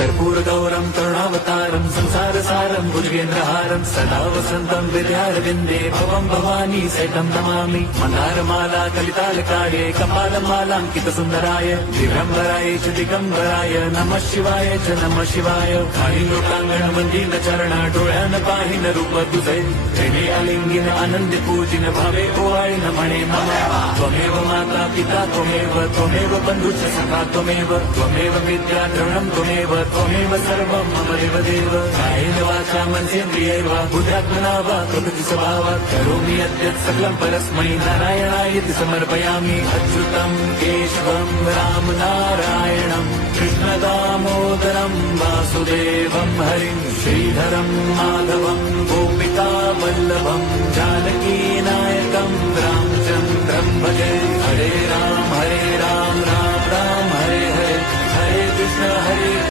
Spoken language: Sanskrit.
कर्पूरगौरं करुणावतारं संसारसारं भुजगेन्द्रहारं सदा वसन्तं विद्यारविन्दे भवं भवानी सहितं नमामि। मन्दारमाला कलितालकाये कपालमालाङ्कितसुन्दराय दिगम्बराय च दिगम्बराय नमः शिवाय च नमः शिवाय। खाली लोकांगण वंदीन चरण डोळ्यान पाहिन रूप तुझे प्रेमे अलिंगिन आनंद पूजिन भावे ओवाळीन म्हणे मम त्वमेव माता पिता त्वमेव बंधुश्च सखा त्वमेव विद्या द्रवणं त्वमेव सर्वं मम देवदेव। कायेन वाचा मनसेन्द्रियैर् वा बुद्ध्यात्मना वा प्रकृति स्वभावात् करोमि यद्यत् सकलं परस्मै नारायणायति समर्पयामि। अच्युतं केशवं राम नारायणं कृष्णदामोदरं वासुदेवं हरिं श्रीधरं माधवं